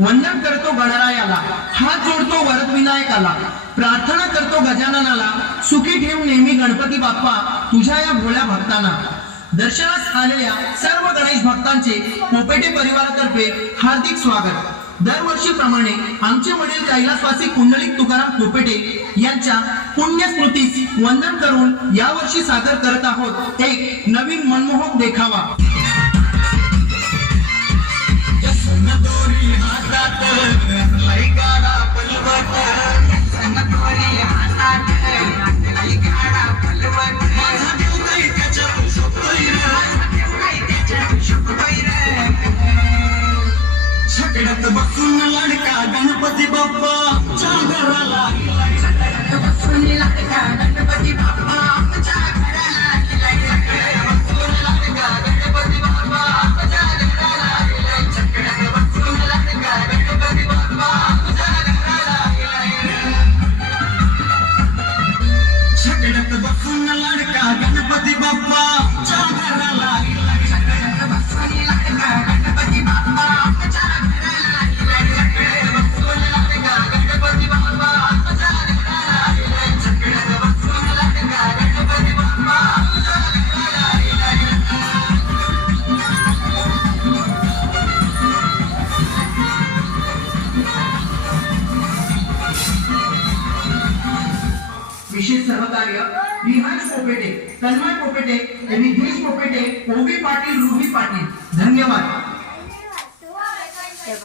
वंदन करतो गणरायाला, हात जोडतो वरद विनायकाला, प्रार्थना करतो गजाननाला, सुखी ठेव नेहमी गणपती बाप्पा तुझ्या या भोळ्या भक्तांना। दर्शनास आलेल्या सर्व गणेश भक्तांचे पोपेटे परिवारातर्फे हार्दिक स्वागत। दरवर्षीप्रमाणे आमचे वडील कैलासवासी कुंडलिक तुकाराम पोपेटे यांच्या पुण्यस्मृतीस वंदन करून यावर्षी सादर करत आहोत एक नवीन मनमोहक देखावा। छकड्यात बसून लाडका गणपती बाप्पा आमच्या घराला, छकड्यात बसून लाडका गणपती बाप्पा आमच्या घराला गेलाय, छकड्यात बसून लाडका गणपती बाप्पा आमच्या घराला गेलाय, छकड्यात बसून लाडका गणपती बाप्पा आमच्या घराला गेलाय, छकड्यात बसून लाडका गणपती बाप्पा आमच्या घराला गेलाय, छकड्यात बसून लाडका गणपती बाप्पा आमच्या विशेष सहकार्य रिहाज पोपेटे, तन्मय पोपेटे, रिधेश पोपेटे, ओवी पाटील, रूही पाटील। धन्यवाद।